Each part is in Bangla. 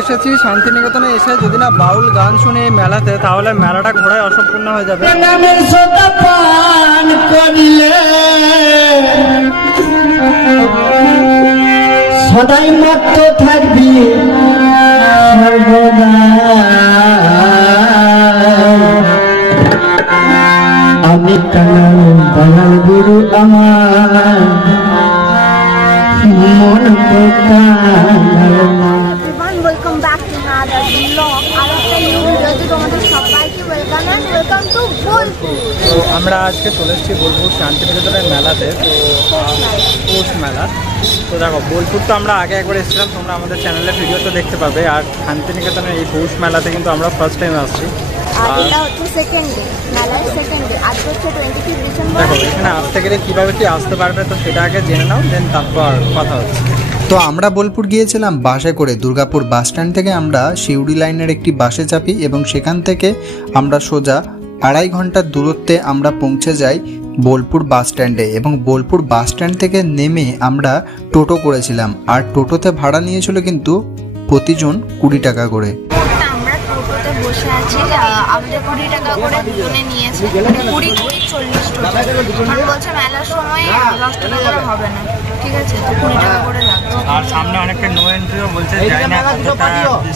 এসেছি শান্তিনিকেতনে এসে যদি না বাউল গান শুনে এই মেলাতে, তাহলে মেলাটা ঘোরায় অসম্পূর্ণ হয়ে যাবে। সদাই মত থাকবি আমি কানাল দয়াল গুরু আমার মন welcome back to another blog. আর একটা নিউ ভিডিওতে তোমাদের সবাইকে welcome and welcome to Bolpur. তো আমরা আজকে চলে এসেছি বোলপুর শান্তিনিকেতনের মেলাতে, তো পৌষ মেলা। তো দেখো, বোলপুর তো আমরা আগে একবার এসেছিলাম, তোমরা আমাদের চ্যানেলে ভিডিও তো দেখতে পাবে। আর শান্তিনিকেতনের এই পৌষ মেলাতে কিন্তু আমরা ফার্স্ট টাইম আসছি। এটা হচ্ছে সেকেন্ড ডে, মেলার সেকেন্ড ডে। আজ হচ্ছে 23 ডিসেম্বর। দেখো, এখানে আসতে গেলে কীভাবে কি আসতে পারবে, তো সেটা আগে জেনে নাও, দেন তারপর কথা হচ্ছে। তো আমরা বোলপুর গিয়েছিলাম বাসে করে। দুর্গাপুর বাস স্ট্যান্ড থেকে আমরা শিউড়ি লাইনের একটি বাসে চাপি এবং সেখান থেকে আমরা সোজা 2.5 ঘন্টার দূরত্বে আমরা পৌঁছে যাই বোলপুর বাস স্ট্যান্ডে। এবং বোলপুর বাস স্ট্যান্ড থেকে নেমে আমরা টোটো করেছিলাম, আর টোটোতে ভাড়া নিয়েছিল কিন্তু প্রতিজন 20 টাকা করে। আমরা টোটোতে বসে আছি, আমাদের 20 টাকা করে দুজনে নিয়েছে, 20-40 টোটাল। মানে বলছে মেলার সময় 10 টাকা করে হবে না, ঠিক আছে? তো 20 টাকা করে লাগছে। আর সামনে অনেকটা নো এন্ট্রিও বলছে, যাই না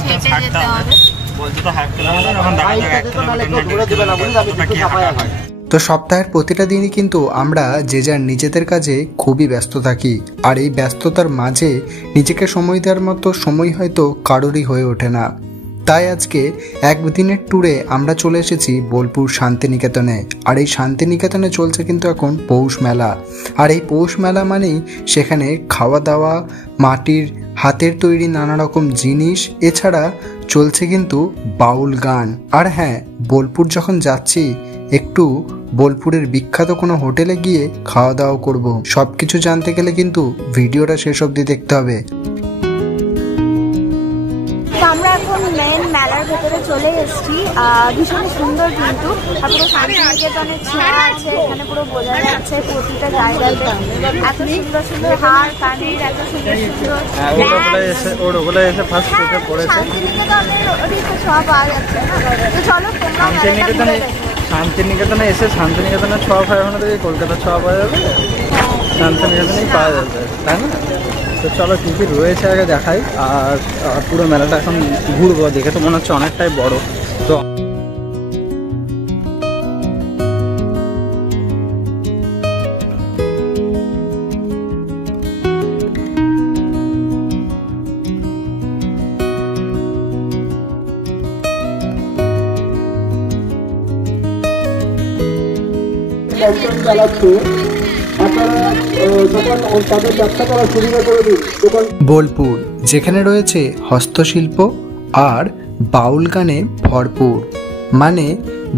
হেঁটে যেতে হবে। বলছে তো 1/2 কিলোমিটার, এখন দেখা যাক 1 কিলোমিটার। তো সপ্তাহের প্রতিটা দিনই কিন্তু আমরা যে যার নিজেদের কাজে খুবই ব্যস্ত থাকি, আর এই ব্যস্ততার মাঝে নিজেকে সময় দেওয়ার মতো সময় হয়তো কারোরই হয়ে ওঠে না। তাই আজকে একদিনের ট্যুরে আমরা চলে এসেছি বোলপুর শান্তিনিকেতনে। আর এই শান্তিনিকেতনে চলছে কিন্তু এখন পৌষ মেলা। আর এই পৌষ মেলা মানেই সেখানে খাওয়া দাওয়া, মাটির হাতের তৈরি নানা রকম জিনিস, এছাড়া চলছে কিন্তু বাউল গান। আর হ্যাঁ, বোলপুর যখন যাচ্ছি একটু বোলপুরের বিখ্যাত কোনো হোটেলে গিয়ে খাওয়া দাওয়া করব। সব কিছু জানতে গেলে কিন্তু ভিডিওটা শেষ অবধি দেখতে হবে। আমরা এখন মেন মেলার ভেতরে চলে এসেছি। ভীষণ সুন্দর, কিন্তু পুরো শান্তিনিকেতনের ছোঁয়া আছে এখানে, পুরো বোঝা যাচ্ছে প্রতিটা জায়গাতে। এত সুন্দর সুন্দর হার কানের, এত সুন্দর সুন্দর শান্তিনিকেতনের ছোঁয়া পাওয়া যাচ্ছে না। তো চলো তোমরা শান্তিনিকেতনে এসে শান্তিনিকেতনের ছোঁয়া পাওয়া যাবে না, কলকাতার ছোঁয়া পাওয়া যাবে, শান্তিনিকেতনেই পাওয়া যাবে, তাই না? তো চলো কী কী রয়েছে আগে দেখাই। আর পুরো মেলাটা এখন ঘুরবো, দেখে তো মনে হচ্ছে অনেকটাই বড়। তো বোলপুর যেখানে রয়েছে হস্তশিল্প আর বাউল গানে ভরপুর, মানে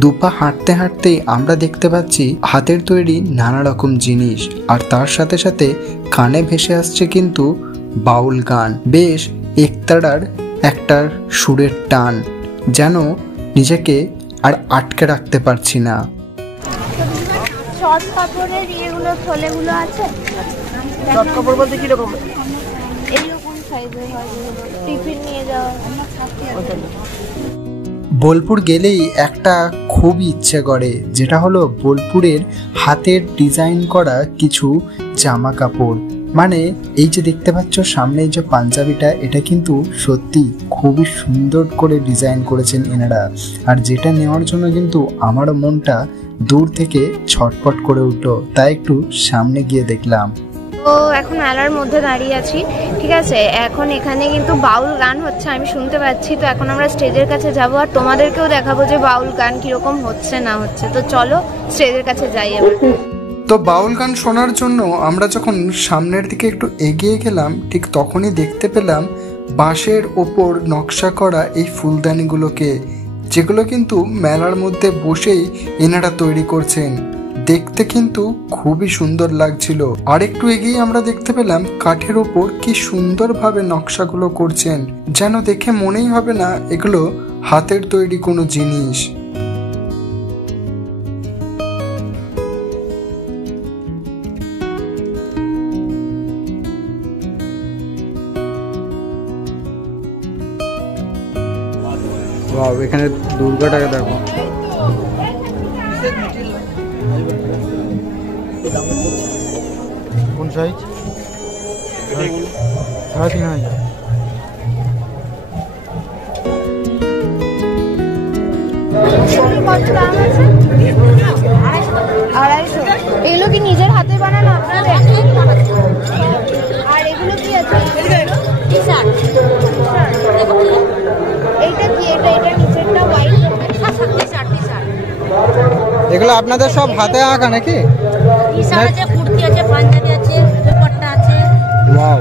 দুপা হাঁটতে হাঁটতেই আমরা দেখতে পাচ্ছি হাতের তৈরি নানা রকম জিনিস, আর তার সাথে সাথে কানে ভেসে আসছে কিন্তু বাউল গান। বেশ একতারার একটা সুরের টান, যেন নিজেকে আর আটকে রাখতে পারছি না। শর্ট কাপড়ের ইয়েগুলো থলেগুলো আছে। শর্ট কাপড় বলতে কিরকম? এইরকম সাইজের হয়, টিফিন নিয়ে যাওয়া। বোলপুর গেলেই একটা খুবই ইচ্ছে করে, যেটা হলো বোলপুরের হাতের ডিজাইন করা কিছু জামা কাপড়। মানে এই যে দেখতে পাচ্ছ সামনে এই যে পাঞ্জাবিটা, এটা কিন্তু সত্যি খুবই সুন্দর করে ডিজাইন করেছেন এনারা। আর যেটা নেওয়ার জন্য কিন্তু আমারও মনটা দূর থেকে ছটপট করে উঠলো, তাই একটু সামনে গিয়ে দেখলাম। তো এখন মেলার মধ্যে দাঁড়িয়ে আছি, ঠিক আছে? এখন এখানে কিন্তু বাউল গান হচ্ছে, আমি শুনতে পাচ্ছি। তো এখন আমরা স্টেজের কাছে যাব আর তোমাদেরকেও দেখাবো যে বাউল গান কিরকম হচ্ছে না হচ্ছে। তো চলো স্টেজের কাছে যাই এবার। তো বাউল গান শোনার জন্য আমরা যখন সামনের দিকে একটু এগিয়ে গেলাম, ঠিক তখনই দেখতে পেলাম বাঁশের ওপর নকশা করা এই ফুলদানিগুলোকে, যেগুলো কিন্তু মেলার মধ্যে বসেই এনারা তৈরি করছেন। দেখতে কিন্তু খুবই সুন্দর লাগছিল। আর একটু এগিয়ে আমরা দেখতে পেলাম কাঠের ওপর কি সুন্দরভাবে নকশাগুলো করছেন, যেন দেখে মনেই হবে না এগুলো হাতের তৈরি কোনো জিনিস। বাহ, এখানে দুর্গাটাকে দেখো। কোন সাইজ? 3,500। কত দাম আছে? 250। এগুলো কি নিজের হাতে বানানো আপনাদের? আর এগুলো কি আছে? এইটা কি? এটা নিচেরটা হোয়াইট। এগুলো আপনাদের সব হাতে আঁকা নাকি? টি-শার্ট আছে, কুর্তি আছে, পাঞ্জাবি আছে, দুপাট্টা আছে। ওয়াও,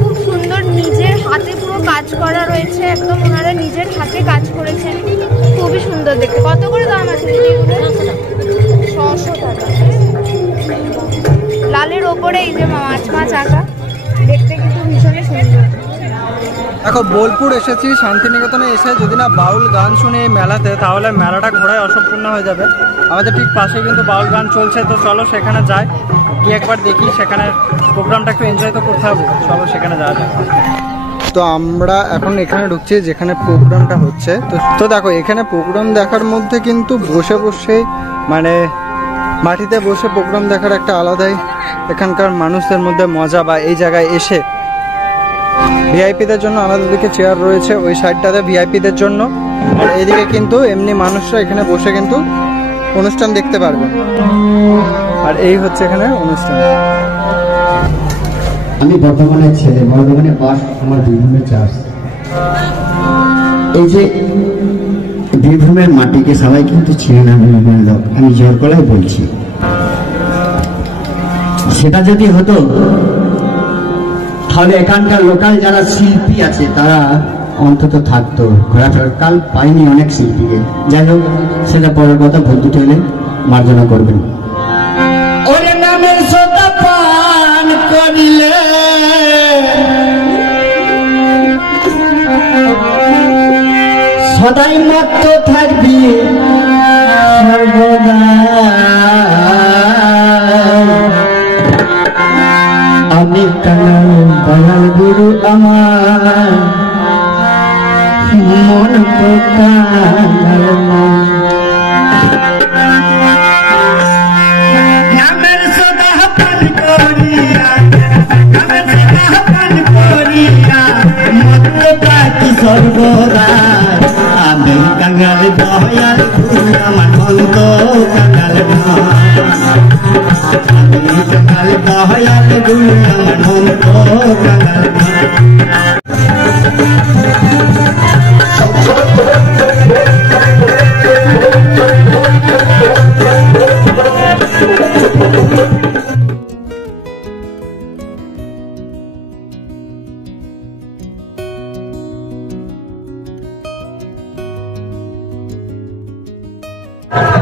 খুব সুন্দর, নিজের হাতে পুরো কাজ করা রয়েছে, একদম ওনারা নিজের হাতে কাজ করেছেন, খুবই সুন্দর দেখতে। কত করে দাম আছে দিদি এগুলো? 600 টাকা। লালের ওপরে এই যে মাছ আঁকা, দেখতে কিন্তু ভীষণই সুন্দর। দেখো বোলপুর এসেছি, শান্তিনিকেতনে এসে যদি না বাউল গান শুনে এই মেলাতে, তাহলে মেলাটা ঘোরায় অসম্পূর্ণ হয়ে যাবে। আমাদের ঠিক পাশে কিন্তু বাউল গান চলছে, তো চলো সেখানে যাই, গিয়ে একবার দেখি সেখানে প্রোগ্রামটা একটু এনজয় তো করতে হবে। চলো সেখানে যাওয়া যায়। তো আমরা এখন এখানে ঢুকছি যেখানে প্রোগ্রামটা হচ্ছে। তো দেখো এখানে প্রোগ্রাম দেখার মধ্যে কিন্তু বসে বসে মানে মাটিতে বসে প্রোগ্রাম দেখার একটা আলাদাই এখানকার মানুষদের মধ্যে মজা, বা এই জায়গায় এসে ভিআইপিদের জন্য আলাদা দিকে চেয়ার রয়েছে, ওই সাইডটাতে ভিআইপিদের জন্য, আর এদিকে কিন্তু এমনি মানুষরা এখানে বসে কিন্তু অনুষ্ঠান দেখতে পারবে। আর এই হচ্ছে এখানে অনুষ্ঠান। আমি বর্ধমানের ছেলে, বর্ধমানে বাস, আমার বীরভূমের চাষ। এই যে বীরভূমের মাটিকে সবাই কিন্তু চিনে না, বীরভূমের লোক, আমি জোর গলায় বলছি। সেটা যদি হতো তাহলে এখানকার লোকাল যারা শিল্পী আছে তারা অন্তত থাকতো, ঘোরাফেরার কাল পাইনি অনেক শিল্পীকে। যাই হোক, সেটা পরের কথা, ভুল দুটো হলে মার্জনা করবেন। ওরে নামের সোদা পান করিলে সদাই মত্ত থাকবি সর্বদা। আমি কানাল দয়াল গুরু আমার মন তো কানাল নামের সদা পান করিয়া, নামের সদা পান করিয়া মত্ত থাকি সর্বদা। আমি কানাল দয়াল গুরু আমার মন তো কানাল আমি কানাল দয়াল গুরু আমার মন তো কানাল।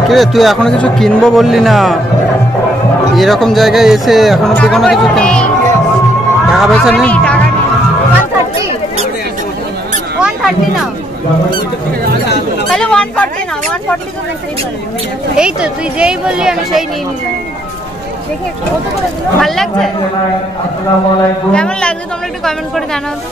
কিরে তুই এখনো কিছু কিনবো বললি না? এরকম জায়গায় এসে এখনো তুই কোনো কিছু টাকা পয়সা নেই? 130 নাও, তাহলে 140 নাও। 140 তো মেসেজ করে। এই তো তুই যেই বললি আমি সেই নিয়ে নিলাম। দেখে ভালো লাগছে? কেমন লাগছে তোমরা একটু কমেন্ট করে জানাও তো।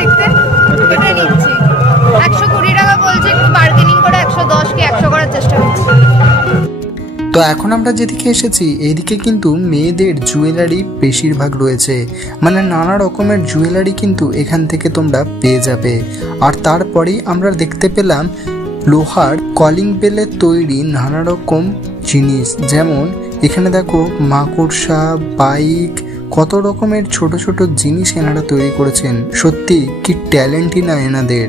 দেখতে এটা নিচ্ছি 120 টাকা বলছে, একটু বার্গেনিং করে 110 কি 100 করার চেষ্টা করছি। তো এখন আমরা যেদিকে এসেছি এইদিকে কিন্তু মেয়েদের জুয়েলারি বেশিরভাগ রয়েছে, মানে নানা রকমের জুয়েলারি কিন্তু এখান থেকে তোমরা পেয়ে যাবে। আর তারপরেই আমরা দেখতে পেলাম লোহার কলিং বেলের তৈরি নানা রকম জিনিস, যেমন এখানে দেখো মাকড়সা, বাইক, কত রকমের ছোট ছোট জিনিস এনারা তৈরি করেছেন। সত্যি কি ট্যালেন্টই না এনাদের।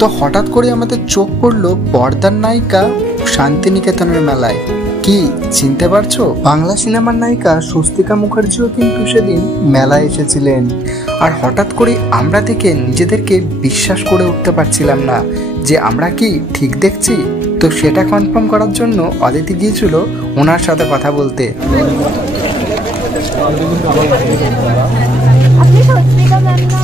তো হঠাৎ করে আমাদের চোখ পড়লো পর্দার নায়িকা শান্তিনিকেতনের মেলায়। কি চিনতে পারছো? বাংলা সিনেমার নায়িকা স্বস্তিকা মুখার্জিও কিন্তু সেদিন মেলায় এসেছিলেন। আর হঠাৎ করে আমরা দেখে নিজেদেরকে বিশ্বাস করে উঠতে পারছিলাম না যে আমরা কি ঠিক দেখছি। তো সেটা কনফার্ম করার জন্য অদিতি গিয়েছিল ওনার সাথে কথা বলতে। আপনি সত্যিটা জানেন না।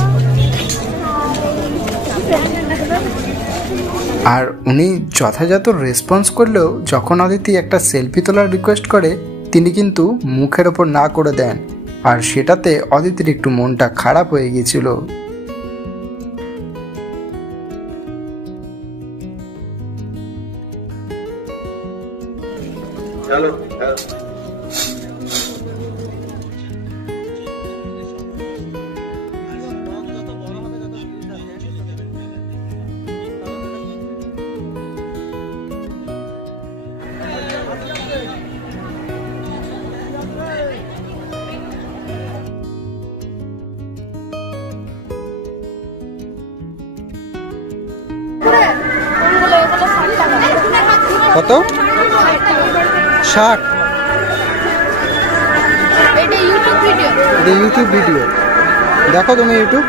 আর উনি যথাযথ রেসপন্স করলেও যখন অদিতি একটা সেলফি তোলার রিকোয়েস্ট করে তিনি কিন্তু মুখের ওপর না করে দেন, আর সেটাতে অদিতির একটু মনটা খারাপ হয়ে গিয়েছিল। কত? 60। এটা ইউটিউব ভিডিও দেখো তুমি? ইউটিউব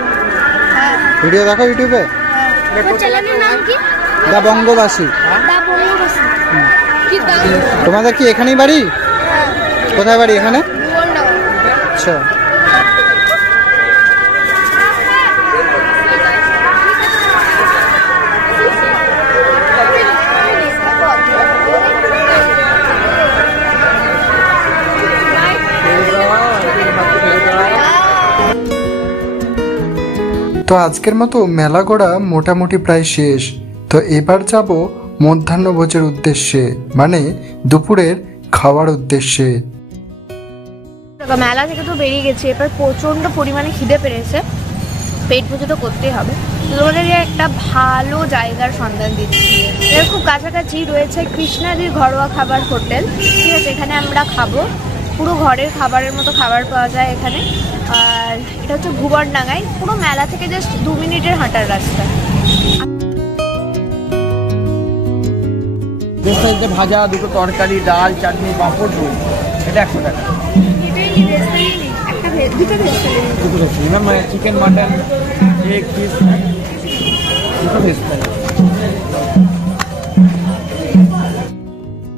ভিডিও দেখো ইউটিউবে? চ্যানেলের নাম কি? দা বঙ্গবাসী। তোমাদের কি এখানেই বাড়ি? কোথায় বাড়ি? এখানে? আচ্ছা। তো আজকের মতো মেলা ঘোরা মোটামুটি প্রায় শেষ। তো এবার যাব মধ্যাহ্নভোজের উদ্দেশ্যে, মানে দুপুরের খাওয়ার উদ্দেশ্যে। মেলা থেকে তো বেরিয়ে গেছি, এবার প্রচন্ড পরিমাণে খিদে পেরেছে, পেট পুজো তো করতেই হবে। তোমাদের একটা ভালো জায়গার সন্ধান দিচ্ছি। এর খুব কাছাকাছি রয়েছে কৃষ্ণাদির ঘরোয়া খাবার হোটেল, ঠিক আছে? এখানে আমরা খাবো, পুরো ঘরের খাবারের মতো খাবার পাওয়া যায় এখানে। আর এটা হচ্ছে ভুবনডাঙ্গায়, পুরো মেলা থেকে জাস্ট 2 মিনিটের হাঁটার রাস্তা। ভাজা, দুটো তরকারি, ডাল, চাটনি, পাঁপড়, দই, এটা 100 টাকা। চিকেন, মাটন, এগ, ফিশ, দুটো ভেজ থালি।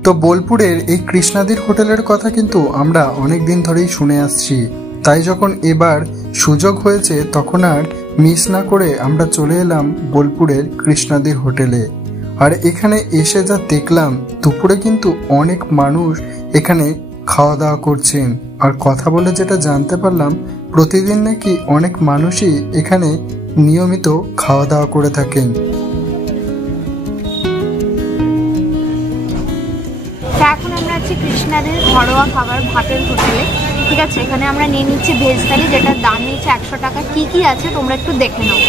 তো বোলপুরের এই কৃষ্ণাদির হোটেলের কথা কিন্তু আমরা অনেক দিন ধরেই শুনে আসছি, তাই যখন এবার সুযোগ হয়েছে তখন আর মিস না করে আমরা চলে এলাম বোলপুরের কৃষ্ণাদির হোটেলে। আর এখানে এসে যা দেখলাম, দুপুরে কিন্তু অনেক মানুষ এখানে খাওয়া দাওয়া করছেন। আর কথা বলে যেটা জানতে পারলাম, প্রতিদিন নাকি অনেক মানুষই এখানে নিয়মিত খাওয়া দাওয়া করে থাকেন। এখন আমরা আছি কৃষ্ণাদির ঘরোয়া খাবার ভাতের হোটেলে, ঠিক আছে? এখানে আমরা নিয়ে নিচ্ছি ভেজ থালি, যেটার দাম নিচ্ছে 100 টাকা। কি কি আছে তোমরা একটু দেখে নাও।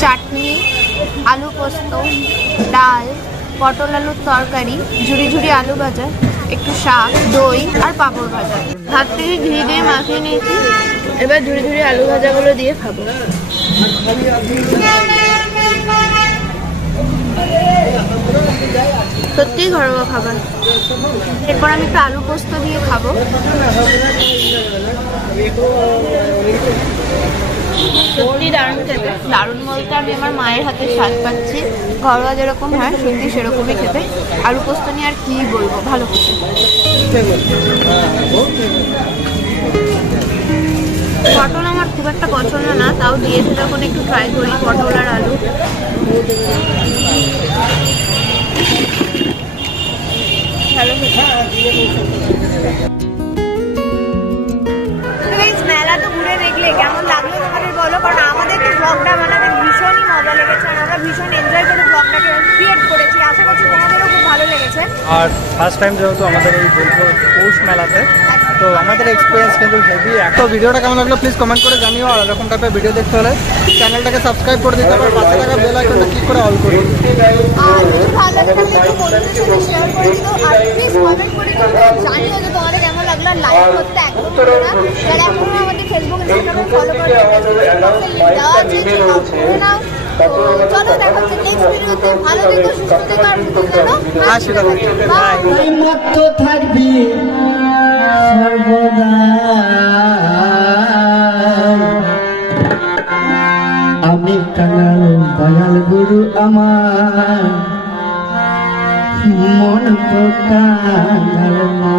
চাটনি, আলু পোস্ত, ডাল, পটল আলুর তরকারি, ঝুড়ি ঝুড়ি আলু ভাজা, একটু শাক, দই আর পাঁপড় ভাজা। হাত থেকে ঘি দিয়ে মাখিয়ে নিয়েছি, এবার ঝুড়ি ঝুড়ি আলু ভাজাগুলো দিয়ে খাবো। সত্যিই ঘরোয়া খাবার। এরপর আমি একটু আলু পোস্ত দিয়ে খাবো। সত্যি দারুণ খেতে, দারুণ বলতে আমি আমার মায়ের হাতে স্বাদ পাচ্ছি। ঘরোয়া যেরকম হয় সত্যি সেরকমই খেতে। আলু পোস্ত নিয়ে আর কি বলবো, ভালো খেতে। পটল আমার খুব একটা পছন্দ না, তাও দিয়েছে যখন একটু ট্রাই করি পটল আর আলু। ভালো মেলা তো ঘুরে দেখলে কেমন লাগলো তোমাদের বলো, কারণ আমাদের তো ব্লগটা বানাতে ভীষণই মজা লেগেছে, আর আমরা ভীষণ এনজয় করে ব্লগটাকে ক্রিয়েট করেছি। আশা করছি তোমাদেরও খুব ভালো লেগেছে। আর ফার্স্ট টাইম যেহেতু আমাদের এই বোলপুর পৌষ মেলাতে, তো আমাদের এক্সপিরিয়েন্স কিন্তু হেভি। তো ভিডিওটা কেমন লাগলো প্লিজ কমেন্ট করে জানিও। আর এরকম টাইপের ভিডিও দেখতে হলে চ্যানেলটাকে সাবস্ক্রাইব করে দিতে হবে, পাশে থাকা বেল আইকনটা ক্লিক করে অল করে দিন। আর যদি ভালো লাগে তাহলে একটু বন্ধুদের সাথে শেয়ার করে দিও, আর প্লিজ কমেন্ট করে জানিও যে তোমাদের কেমন লাগলো। আর লাইক করতে একদম ভুলো না। যারা এখনো আমাদের ফেসবুক ইনস্টাগ্রামে ফলো করে দেওয়া আছে, নাও। তো চলো দেখা হচ্ছে নেক্সট ভিডিওতে। ভালো থেকো, সুস্থ থেকো, আর বুঝতে থাকো। থাকবি সর্বদা। আমি কাঙাল দয়াল গুরু আমার, মন তো কাঙাল না।